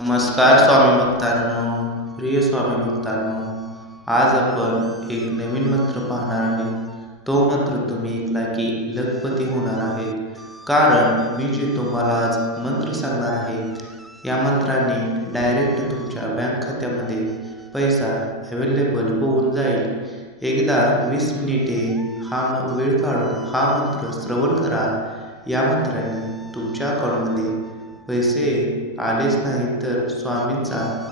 नमस्कार स्वामी भक्तांनो, प्रिय स्वामी भक्तांनो. आज आपण एक नवीन मंत्र पाहणार आहे. तो मंत्र तुम्ही ऐकला की लखपती होणार आहे. कारण मी जे तुम्हाला आज मंत्र सांगणार आहे, या मंत्राने डायरेक्ट तुमच्या बँक खात्यामध्ये पैसा अवेलेबल होऊन जाईल. एकदा 20 मिनिटे हा वेळ काढून हा मंत्र श्रवण करा. या मंत्राने तुमच्या अकाउंटमध्ये पैसे आलेच नाही तर स्वामींचा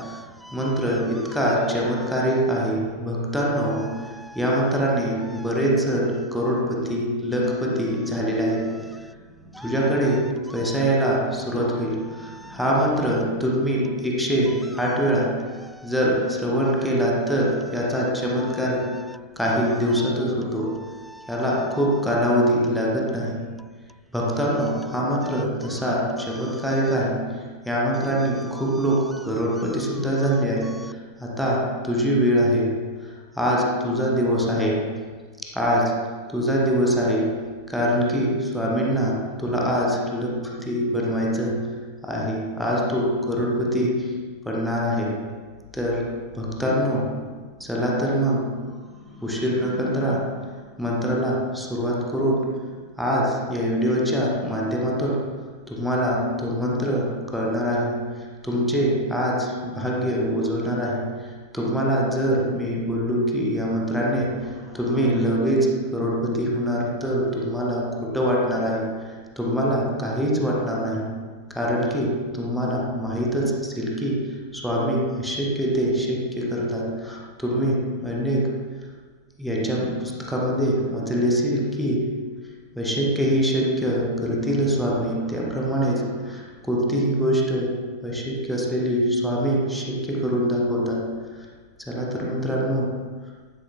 मंत्र इतका चमत्कारिक आहे. भक्तांनो, या मंत्राने बरेच जण करोडपती लखपती झालेले आहेत. तुझ्याकडे पैसा यायला सुरुवात होईल. हा मंत्र तुम्ही 108 वेळा जर श्रवण केला तर याचा चमत्कार काही दिवसातच होतो. याला खूप कालावधी लागत नाही. भक्तांनो, हा मंत्र तसा चमत्कारिक आहे. या मंत्राने खूप लोक करोडपती सुद्धा झाले आहेत. आता तुझी वेळ आहे. आज तुझा दिवस आहे. आज तुझा दिवस आहे. कारण की स्वामींना तुला आज लखपती बनवायचं आहे. आज तू करोडपती बनणार आहे. तर भक्तांनो, चला तर मग उशीर न करता मंत्राला सुरुवात करून आज या व्हिडिओच्या माध्यमातून तुम्हाला तो मंत्र कळणार आहे. तुमचे आज भाग्य उजवणार आहे. तुम्हाला जर मी बोललो की या मंत्राने तुम्ही लगेच करोडपती होणार तर तुम्हाला खोटं वाटणार आहे. तुम्हाला काहीच वाटणार नाही. कारण की तुम्हाला माहीतच असेल की स्वामी अशक्य ते शक्य करतात. तुम्ही अनेक याच्या पुस्तकामध्ये वाचले असेल की अशक्य ही शक्य करतील स्वामी. त्याप्रमाणेच कोणतीही गोष्ट अशक्य असलेली स्वामी शक्य करून दाखवतात. चला तर मित्रांनो,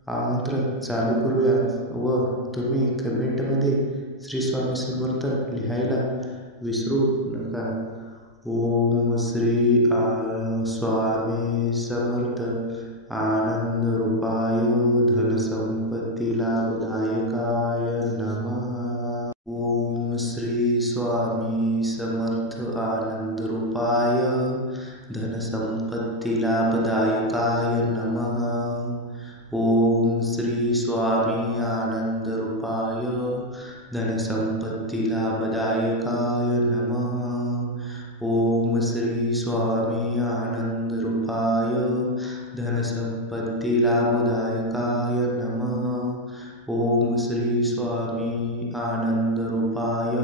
हा मंत्र चालू करूया व तुम्ही कमेंटमध्ये श्री स्वामी समर्थ लिहायला विसरू नका. ओम श्री स्वामी समर्थ आनंद रूपाय धनसंपत्ती लाभदायकाय नमः. ओम श्री स्वामी समर्थ आनंद रूपाय धनसंपत्ती लाभदायकाय नमः. ओम श्री स्वामी आनंद रूपाय धनसंपत्ती लाभदायकाय नमः. ओम श्री स्वामी आनंद रूपाय धनसंपत्ती लाभदायकाय नमः. ओम श्री स्वामी आनंद रूपाय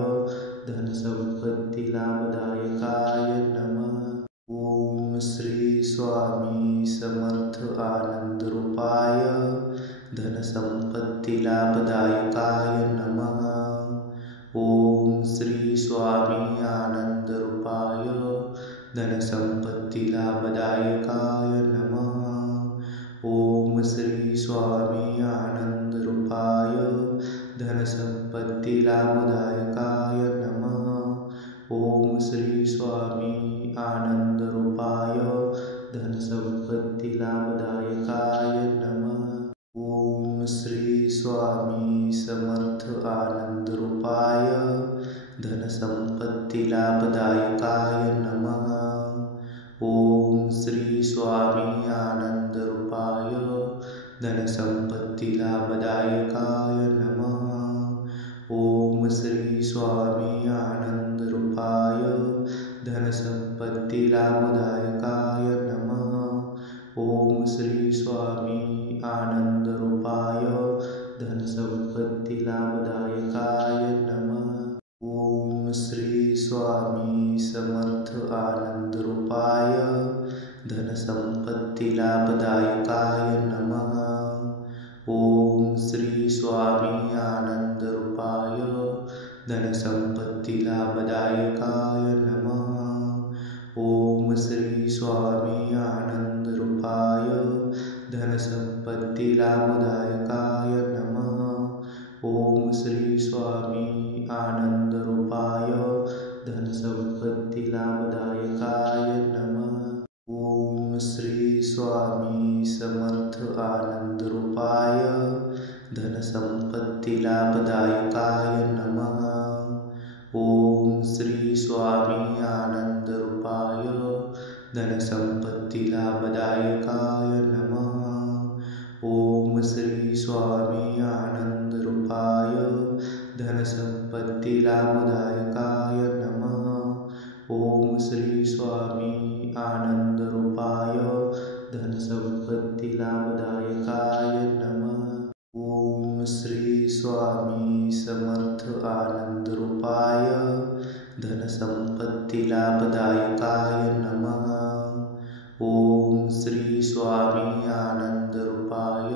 धनसंपत्ती लाभदायकाय नमः. ओम श्री स्वामी समर्थ आनंद रूपाय धनसंपत्ती लाभदायकाय नमः. ओम श्री स्वामी आनंद रूपाय धनसंपत्ती लाभदायकाय नमः. ओम श्री स्वामी आनंद रूपाय धनसंपत्ती लाभदायकाय नमः. ओम श्री स्वामी आनंद रूपाय धनसंपत्ती लाभदायकाय नमः. ओम श्री स्वामी समर्थ आनंद रूपाय धनसंपत्ती लाभदायकाय नमः. ओम श्री स्वामी आनंद रूपाय धनसंपत्ती लाभदायकाय नमः. ओम श्री स्वामी आनंद रूपाय धनसंपत्ती लाभदायकाय नमः. ओम श्री स्वामी आनंद रूपाय धनसंपत्ती लाभदायकाय नमः. ओम श्री स्वामी समर्थ आनंद रूपाय धनसंपत्ती लाभदायकाय नमः. ओम श्री स्वामी आनंद रूपाय धनसंपत्ती लाभदायकाय नमः. ओम श्री स्वामी आनंद रूपाय धनसंपत्ती लाभदायकाय नमः. ओम श्री स्वामी आनंद रूपाय धनसंपत्ती लाभदायकाय नमः. ओम श्री स्वामी समर्थ आनंद रूपाय धनसंपत्ती लाभदायकाय नमः. ओम श्री स्वामी आनंद रूपाय धनसंपत्ती लाभदायकाय नमः। ओम श्री स्वामी आनंद रूपाय धनसंपत्ती लाभदायकाय नमः। ओम श्री स्वामी आनंद रूपाय धनसंपत्ती लाभदायकाय नमः। ओम श्री स्वामी समर्थ आनंद रूपाय धनसंपत्ती लाभदायकाय नमः। ओम श्री स्वामी आनंद रूपाय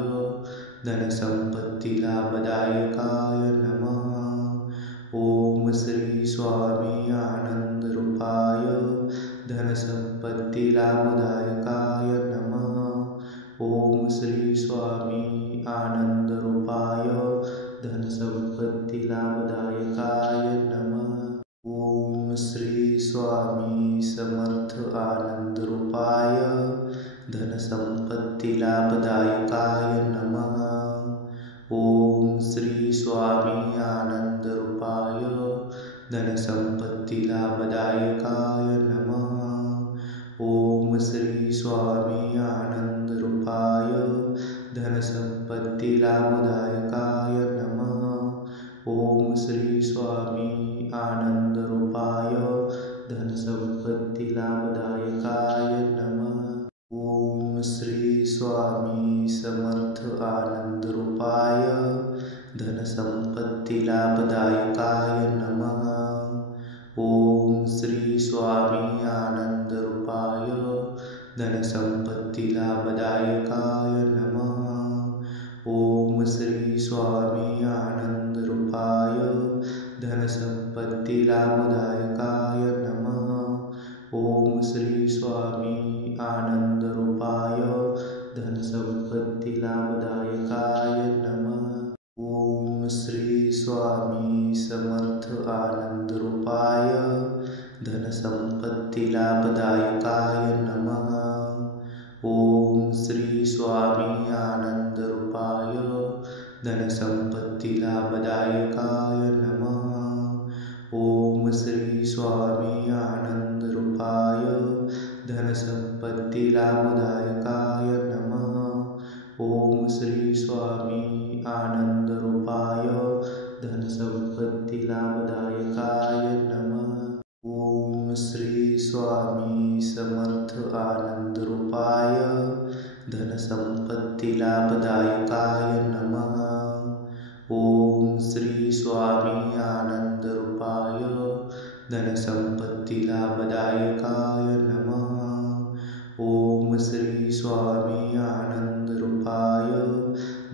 धनसंपत्ती लाभदायकाय नमः। ओम श्री स्वामी आनंद रूपाय धनसंपत्ती लाभदायकाय नमः। ओम श्री स्वामी आनंद रूपाय धनसंपत्ती लाभदायकाय नमः। ओम श्री स्वामी समर्थ आनंद रूपाय धनसंपत्ती लाभदायकाय नमः। ओम श्री स्वामी आनंद रूपाय धनसंपत्ती लाभदायकाय नमः। ओम श्री स्वामी आनंद रूपाय धनसंपत्ती लाभदायकाय नमः। ओम श्री स्वामी आनंद रूपाय धनसंपत्ती लाभदायकाय नमः। ओम श्री स्वामी समर्थ आनंद रूपाय धनसंपत्ती लाभदायकाय नमः। ओम श्री स्वामी आनंद रूपाय धनसंपत्ती लाभदायकाय नमः। ओम श्री स्वामी आनंद रूपाय धनसंपत्ती लाभदायकाय नमः। ओम श्री स्वामी आनंद रूपाय धनसंपत्ती लाभदायकाय नमः। ओम श्री स्वामी समर्थ आनंद रूपाय धनसंपत्ती लाभदायकाय नमः। ओम श्री स्वामी आनंद रूपाय धनसंपत्ती लाभदायकाय नमः। ओम श्री स्वामी आनंद रूपाय धनसंपत्ती लाभदायकाय नमः। ओम श्री स्वामी आनंद रूपाय धनसंपत्ती लाभदायकाय नमः। ओम श्री स्वामी समर्थ आनंद रूपाय धनसंपत्ती लाभदायकाय नमः। ओम श्री स्वामी आनंद रूपाय धनसंपत्ती लाभदायकाय नमः। ओम श्री स्वामी आनंद रूपाय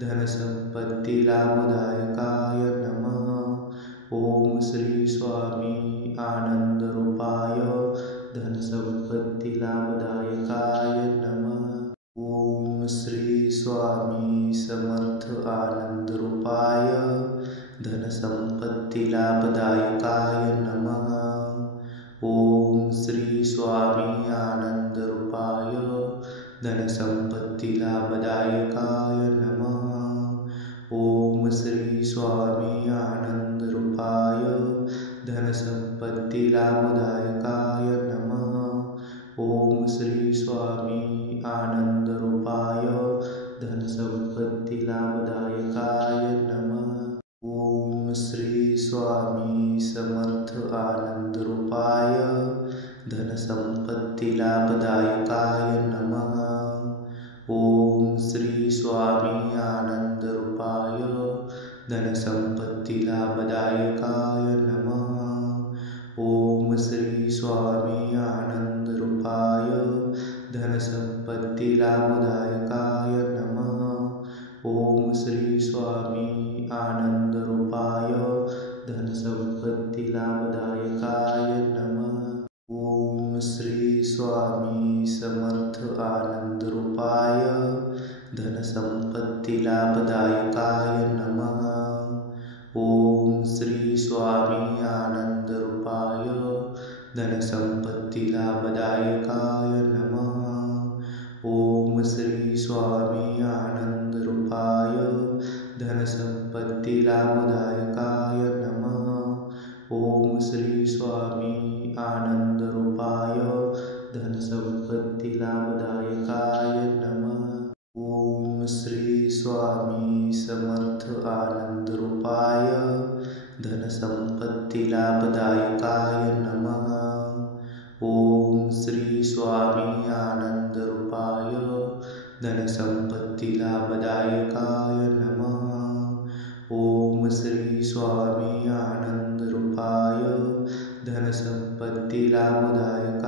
धनसंपत्ती लाभदायकाय नमः। ओम श्री स्वामी आनंद रूपाय धनसंपत्ती लाभदायकाय नमः। ओम श्री स्वामी समर्थ आनंद रूपाय धनसंपत्ती लाभदायकाय नमः। ओम श्री स्वामी आनंद रूपाय धनसंपत्ती लाभदायकाय नमः। ओम श्री स्वामी आनंद रूपाय धनसंपत्ती लाभदायकाय नमः। ओम श्री स्वामी आनंद रूपाय धनसंपत्ती लाभदायकाय नमः। ओम श्री स्वामी समर्थ आनंद रूपाय धनसंपत्ती लाभदायकाय नमः। ओम श्री स्वामी आनंद रूपाय धनसंपत्ती लाभदायकाय नमः। ओम श्री स्वामी आनंद रूपाय धनसंपत्ती लाभदायकाय नमः। ओम श्री स्वामी आनंद रूपाय धनसंपत्ती लाभदायकाय नमः। ओम श्री स्वामी समर्थ आनंद रूपाय धनसंपत्ती लाभदायकाय नमः। ओम श्री स्वामी आनंद रूपाय धनसंपत्ती लाभदायकाय नमः। ओम श्री स्वामी आनंद रूपाय धनसंपत्ति लाभदायकाय नमः। ओम श्री स्वामी आनंद रूपाय धनसंपत्ति धनसंपत्ती लाभदायकाय नमः। ओम श्री स्वामी समर्थ आनंद रूपाय धनसंपत्ती लाभदायकाय नमः। ओम श्री स्वामी आनंद रूपाय धनसंपत्ती लाभदायकाय नमः। ओम श्री स्वामी आनंद रूपाय धनसंपत्ती लाभदायकाय